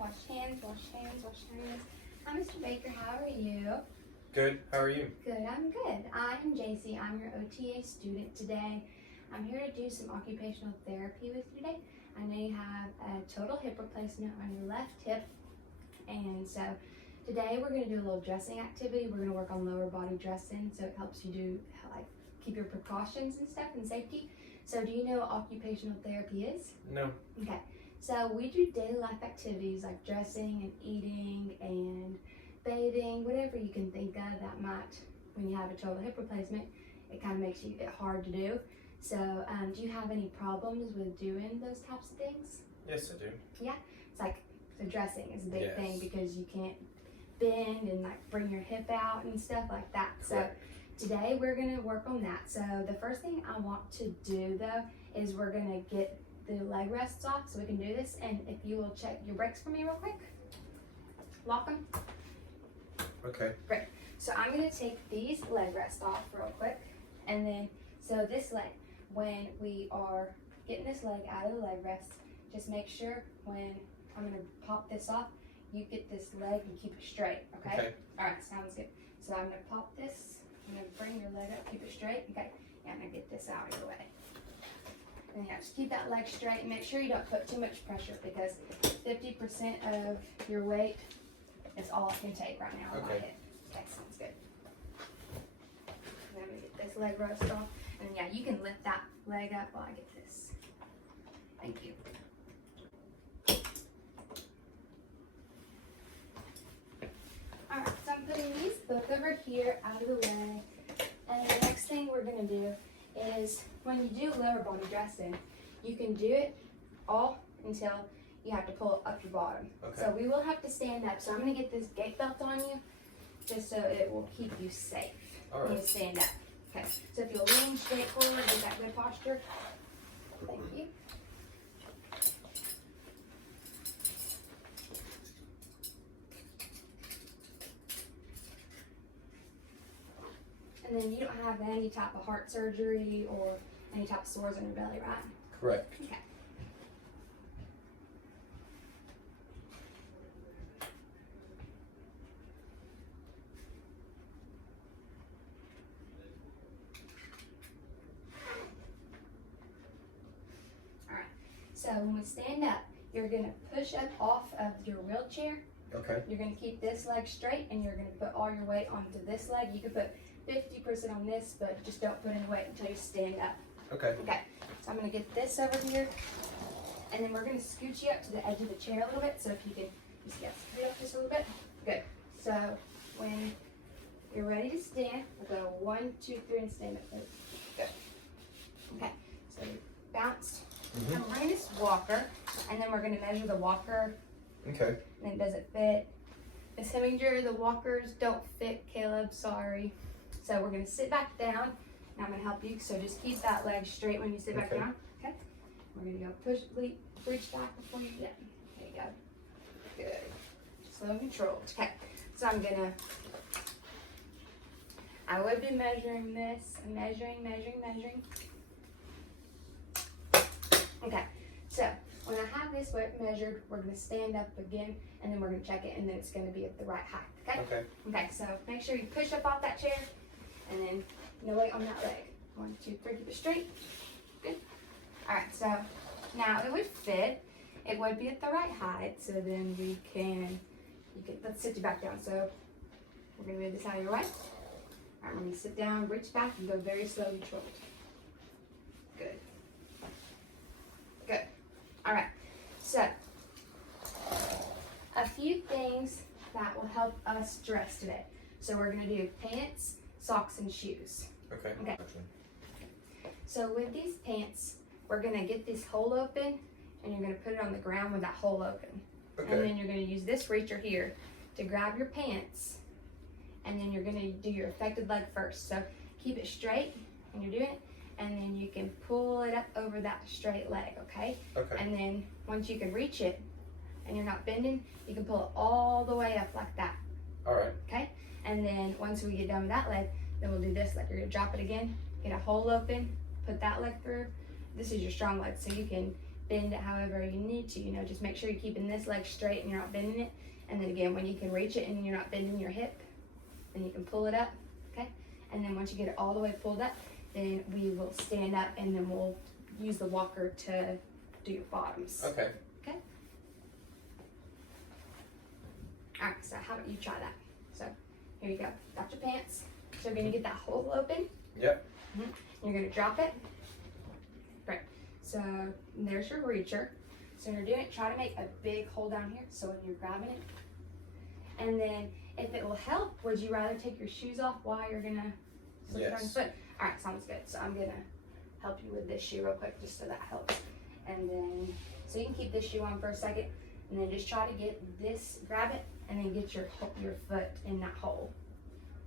Wash hands, wash hands, wash hands. Hi, Mr. Baker, how are you? Good. How are you? Good, I'm good. I am JC. I'm your OTA student today. I'm here to do some occupational therapy with you today. I know you have a total hip replacement on your left hip. And so today we're going to do a little dressing activity. We're going to work on lower body dressing so it helps you do like keep your precautions and stuff and safety. So do you know what occupational therapy is? No. Okay. So we do daily life activities like dressing and eating and bathing, whatever you can think of that might, when you have a total hip replacement, it kind of makes it hard to do. So do you have any problems with doing those types of things? Yes, I do. Yeah, it's like the dressing is a big Yes. thing because you can't bend and like bring your hip out and stuff like that. Correct. So today we're gonna work on that. So the first thing I want to do though is we're gonna get the leg rests off so we can do this. And if you will check your brakes for me real quick, lock them. Okay. Great. So I'm gonna take these leg rests off real quick, and then so this leg, when we are getting this leg out of the leg rest, just make sure when I'm gonna pop this off, you get this leg and keep it straight. Okay. Okay. All right. Sounds good. So I'm gonna pop this. I'm gonna bring your leg up, keep it straight. Okay. Yeah, I'm gonna get this out of your way. And yeah, just keep that leg straight and make sure you don't put too much pressure because 50% of your weight is all I can take right now on my Okay. hip. Okay, sounds good. And then I'm gonna get this leg rest off. And yeah, you can lift that leg up while I get this. Thank you. Alright, so I'm putting these both over here out of the way. And the next thing we're gonna do is when you do lower body dressing, you can do it all until you have to pull up your bottom. Okay. So we will have to stand up. So I'm gonna get this gate belt on you just so it will keep you safe All when you right. stand up. Okay, so if you'll lean straight forward, get that good posture. Thank you. And then you don't have any type of heart surgery or any type of sores on your belly, right? Correct. Okay. Alright, so when we stand up, you're going to push up off of your wheelchair. Okay. You're going to keep this leg straight and you're going to put all your weight onto this leg. You can put 50% on this, but just don't put any weight until you stand up. Okay. Okay, so I'm going to get this over here, and then we're going to scoot you up to the edge of the chair a little bit, so if you can just get scoot up just a little bit. Good. So when you're ready to stand, we'll go 1, 2, 3, and stand up. Good. Okay, so you bounced. Mhm. And we're going to use walker, and then we're going to measure the walker, Okay. and then does it fit? Miss Heminger, the walkers don't fit, Caleb, sorry. So we're going to sit back down. I'm going to help you, so just keep that leg straight when you sit back Okay. down. Okay. We're going to go push, reach back before you get. There you go. Good. Slow and controlled. Okay. So I would be measuring this, measuring. Okay. So when I have this weight measured, we're going to stand up again, and then we're going to check it, and then it's going to be at the right height. Okay. Okay. Okay. So make sure you push up off that chair, and then no weight on that leg. 1, 2, 3, keep it straight. Good. All right, so now it would fit. It would be at the right height, so then let's sit you back down. So we're gonna move this out of your way. All right, we're gonna sit down, reach back, and go very slow, controlled. Good. Good. All right, so a few things that will help us dress today. So we're gonna do pants, socks, and shoes. Okay. Okay. So with these pants, we're gonna get this hole open, and you're gonna put it on the ground with that hole open. And Okay. then you're gonna use this reacher here to grab your pants, and then you're gonna do your affected leg first. So keep it straight when you're doing it, and then you can pull it up over that straight leg, okay? Okay. And then once you can reach it, and you're not bending, you can pull it all the way up like that. All right. Okay, and then once we get done with that leg, then we'll do this. Like you're gonna drop it again, get a hole open, put that leg through. This is your strong leg, so you can bend it however you need to. You know, just make sure you're keeping this leg straight and you're not bending it. And then again, when you can reach it and you're not bending your hip, then you can pull it up, okay? And then once you get it all the way pulled up, then we will stand up and then we'll use the walker to do your bottoms. Okay. Okay? Alright, so how about you try that? So, here you go. Got your pants. So you're gonna get that hole open. Yep. You're gonna drop it. Right. So there's your reacher. So when you're doing it, try to make a big hole down here. So when you're grabbing it, and then if it will help, would you rather take your shoes off while you're gonna slip it on your Yes. foot? All right, sounds good. So I'm gonna help you with this shoe real quick, just so that helps. And then so you can keep this shoe on for a second, and then just try to get this, grab it, and then get your foot in that hole.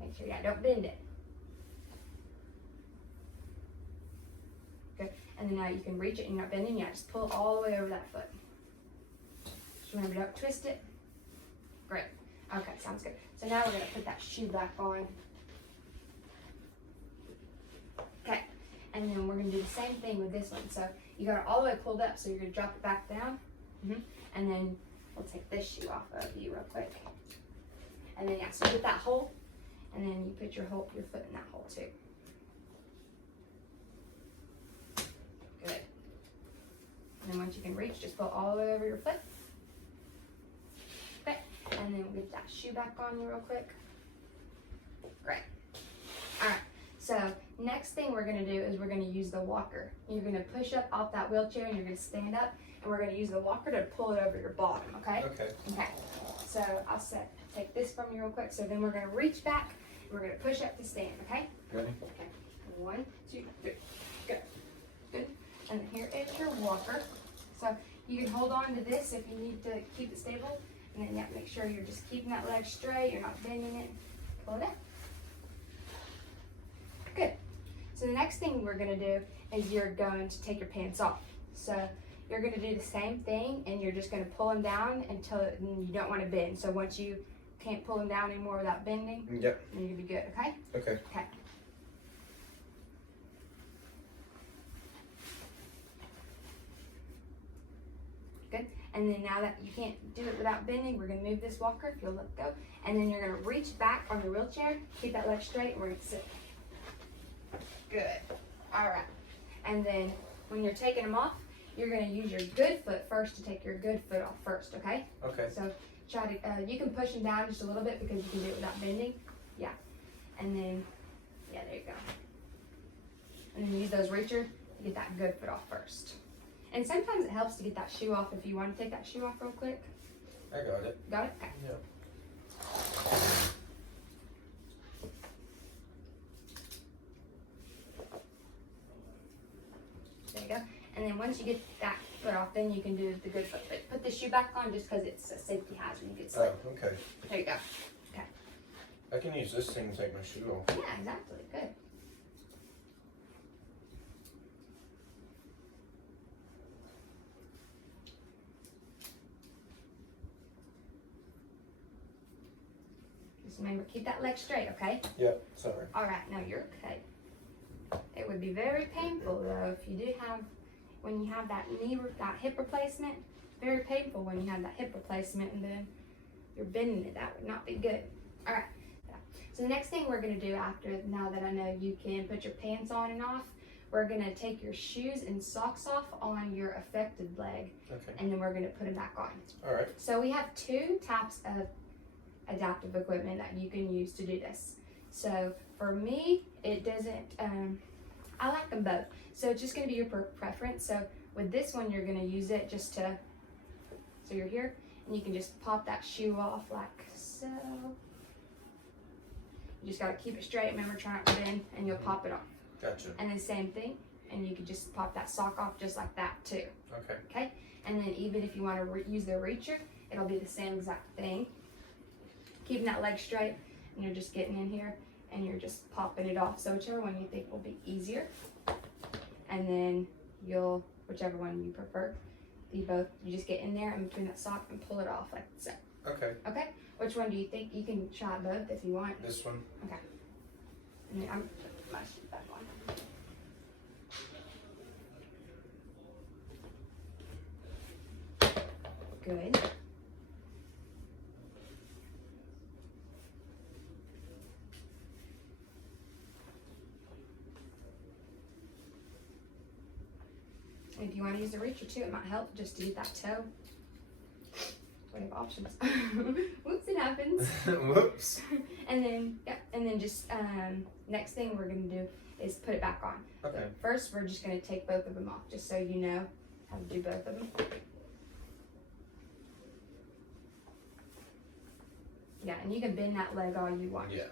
Make sure, yeah, don't bend it. Good. And then now you can reach it and you're not bending. Yeah, just pull all the way over that foot. Just remember, don't twist it. Great. Okay, sounds good. So now we're going to put that shoe back on. Okay. And then we're going to do the same thing with this one. So you got it all the way pulled up, so you're going to drop it back down. And then we'll take this shoe off of you real quick. And then, yeah, so you get that hole, and then you put your foot in that hole too. Good. And then once you can reach, just pull all the way over your foot. Okay. And then we'll get that shoe back on you real quick. Great. All right. So next thing we're gonna do is we're gonna use the walker. You're gonna push up off that wheelchair and you're gonna stand up, and we're gonna use the walker to pull it over your bottom. Okay. Okay. Okay. So I'll take this from you real quick. So then we're gonna reach back. We're gonna push up to stand. Okay. Ready? Okay. 1, 2, 3. Good. Good. And here is your walker. So you can hold on to this if you need to keep it stable. And then, yeah, make sure you're just keeping that leg straight. You're not bending it. Pull it up. Good. So the next thing we're going to do is you're going to take your pants off. So you're going to do the same thing, and you're just going to pull them down until you don't want to bend. So once you can't pull them down anymore without bending, Yep. then you'll be good, okay? Okay. Okay. Good. And then now that you can't do it without bending, we're going to move this walker, if you'll let go. And then you're going to reach back on your wheelchair, keep that leg straight, and we're going to sit. Good. All right. And then when you're taking them off, you're going to use your good foot first to take your good foot off first, okay? Okay. So try to, you can push them down just a little bit because you can do it without bending. Yeah. And then, yeah, there you go. And then use those reachers to get that good foot off first. And sometimes it helps to get that shoe off if you want to take that shoe off real quick. I got it. Got it? Okay. Yep. There you go. And then once you get that foot off, then you can do the good foot. But put the shoe back on just because it's a safety hazard. You could Oh, slip. okay. There you go. I can use this thing to take my shoe off. Yeah, exactly. Good. Just remember, keep that leg straight, okay? Yep. Sorry. All right, no, you're okay. It would be very painful though if you do have, when you have that that hip replacement. Very painful when you have that hip replacement and then you're bending it. That would not be good. All right. So the next thing we're gonna do after, now that I know you can put your pants on and off, we're gonna take your shoes and socks off on your affected leg, Okay. and then we're gonna put them back on. All right. So we have 2 types of adaptive equipment that you can use to do this. So for me, it doesn't, I like them both. So it's just gonna be your preference. So with this one, you're gonna use it just to, so you're here, and you can just pop that shoe off like so. You just gotta keep it straight, remember, try not to bend, and you'll pop it off. Gotcha. And then same thing, and you can just pop that sock off just like that too. Okay. Okay, and then even if you want to use the reacher, it'll be the same exact thing. Keeping that leg straight, and you're just getting in here, and you're just popping it off. So whichever one you think will be easier, and then you'll, whichever one you prefer, you just get in there and between that sock and pull it off like so. Okay. Okay, which one do you think? You can try both if you want. This one. Okay. And then I'm putting my shoe back on. Good. And if you want to use the reacher too, it might help just to get that toe. We have options. Whoops, it happens. Whoops. And then, yeah, and then just next thing we're gonna do is put it back on. Okay. First, we're just gonna take both of them off, just so you know how to do both of them. Yeah, and you can bend that leg all you want. Yeah.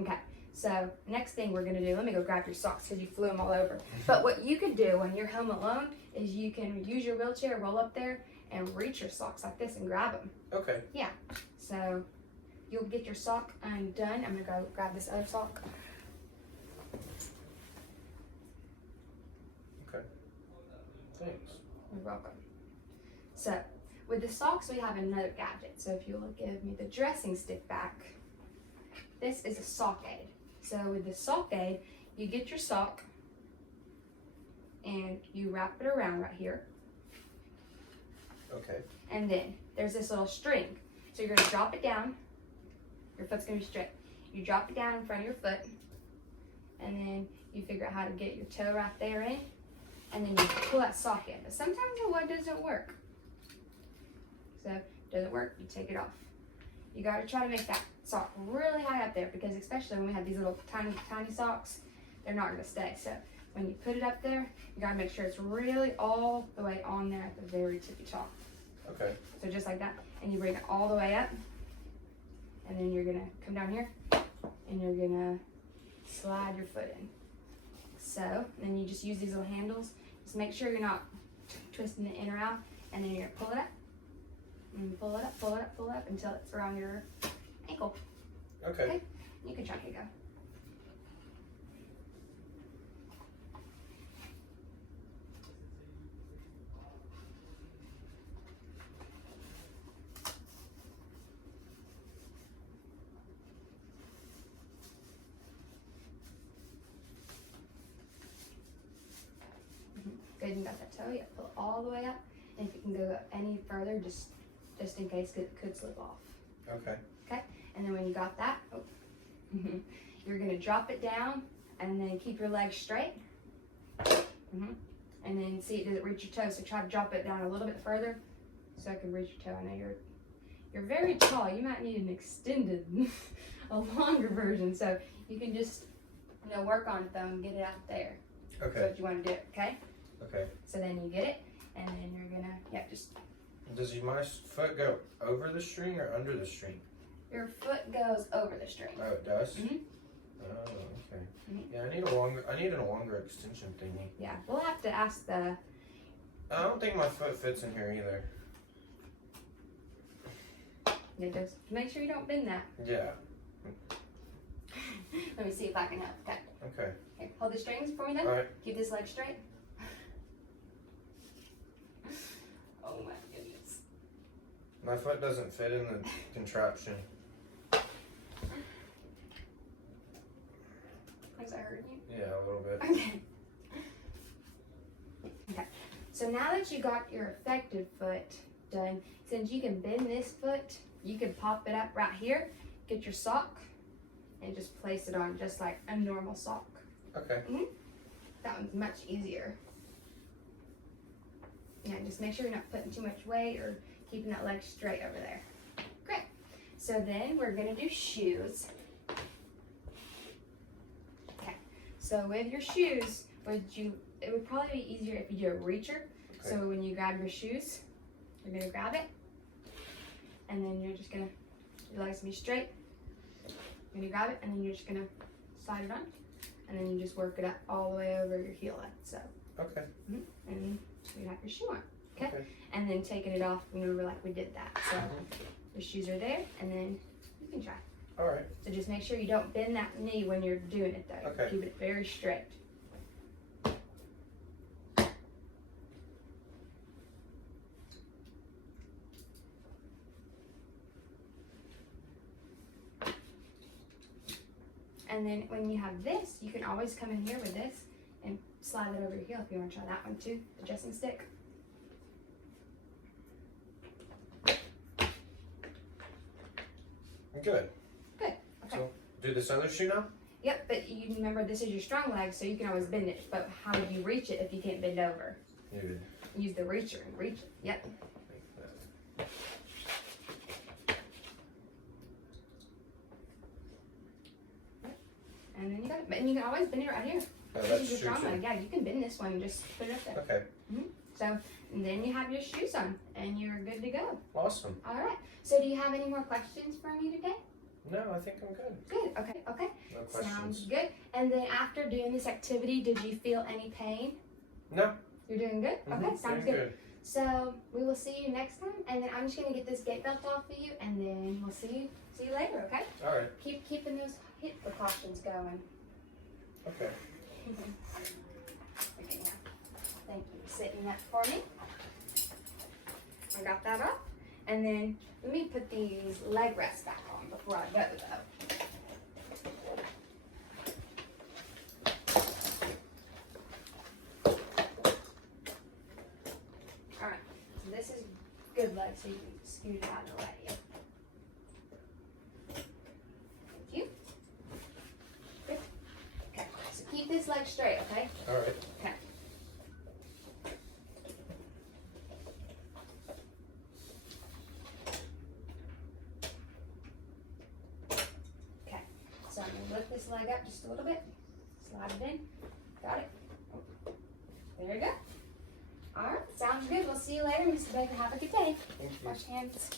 Okay, so next thing we're gonna do, let me go grab your socks because you flew them all over. But what you can do when you're home alone is you can use your wheelchair, roll up there, and reach your socks like this and grab them. Okay. Yeah, so you'll get your sock undone. I'm gonna go grab this other sock. Okay. Thanks. You're welcome. So, with the socks, we have another gadget. So if you'll give me the dressing stick back, this is a sock aid. So with the sock aid, you get your sock and you wrap it around right here. Okay. And then there's this little string. So you're gonna drop it down. Your foot's gonna be straight. You drop it down in front of your foot, and then you figure out how to get your toe right there in, and then you pull that sock in. But sometimes the wood doesn't work. So if it doesn't work, you take it off. You gotta try to make that sock really high up there, because especially when we have these little tiny socks, they're not gonna stay. So when you put it up there, you gotta make sure it's really all the way on there at the very tippy top. Okay. So just like that, and you bring it all the way up, and then you're gonna come down here, and you're gonna slide your foot in. So then you just use these little handles. Just make sure you're not twisting it in or out, and then you're gonna pull it up, and pull it up, pull it up, pull it up until it's around your ankle. Okay. You can try to go. Good, you got that toe. Yeah, pull it all the way up, and if you can go any further, just in case, 'cause it could slip off. Okay. Okay, and then when you got that, you're gonna drop it down, and then keep your legs straight. And then see, does it reach your toe? So try to drop it down a little bit further, so it can reach your toe. I know you're very tall. You might need an extended, a longer version. So you can just, work on it though and get it out there. Okay. That's what you want to do. Okay. Okay. So then you get it, and then you're gonna, just. Does my foot go over the string or under the string? Your foot goes over the string. Oh, it does. Mhm. Oh, okay. Mhm. Yeah, I need a longer extension thingy. Yeah, we'll have to ask the. I don't think my foot fits in here either. Yeah, just make sure you don't bend that. Yeah. Let me see if I can help. Okay. Okay. Okay, hold the strings for me then. All right. Keep this leg straight. Oh my goodness. My foot doesn't fit in the contraption. Is that hurting you? Yeah, a little bit. Okay. Okay. So now that you got your affected foot done, since you can bend this foot, you can pop it up right here, get your sock, and just place it on just like a normal sock. Okay. That one's much easier. Yeah, just make sure you're not putting too much weight or keeping that leg straight over there. Great. So then we're gonna do shoes. Okay. So with your shoes, it would probably be easier if you do a reacher. Okay. So when you grab your shoes, you're gonna grab it, and then you're just gonna, your legs gonna be straight. You're gonna grab it, and then you're just gonna slide it on, and then you just work it up all the way over your heel. So. Okay. And you have your shoe on, okay? Okay. And then taking it off, remember, like we did that. So the shoes are there, and then you can try. All right. So just make sure you don't bend that knee when you're doing it though. Okay. Keep it very straight. And then when you have this, you can always come in here with this and slide that over your heel if you want to try that one too, the dressing stick. Good. Good. Okay. So, do this other shoe now? Yep, but you remember this is your strong leg, so you can always bend it. But how do you reach it if you can't bend over? Dude. Use the reacher and reach it. Yep. Like And then you got it. And you can always bend it right here. that. Oh, This that's is your true strong too. leg. Yeah, you can bend this one and just put it up there. Okay. So, and then you have your shoes on, and you're good to go. Awesome. All right. So, do you have any more questions for me today? No, I think I'm good. Good. Okay. Okay. No Sounds questions. good. And then after doing this activity, did you feel any pain? No. You're doing good? Okay, Mhm, sounds doing good. So we will see you next time, and then I'm just gonna get this gate belt off of you, and then we'll see you later, okay? All right. Keep keeping those hip precautions going. Okay. Okay, now, thank you for setting that for me. I got that off, and then let me put these leg rests back on before I go though. Alright, so this is good leg, so you can scoot it out of the way. Thank you. Good. Okay, so keep this leg straight, okay? All right. Okay. Okay, so I'm gonna lift this leg up just a little bit. Slide it in. Got it. There you go. All right, sounds good. We'll see you later, Mr. Baker. Have a good day. Thank you. Wash your hands.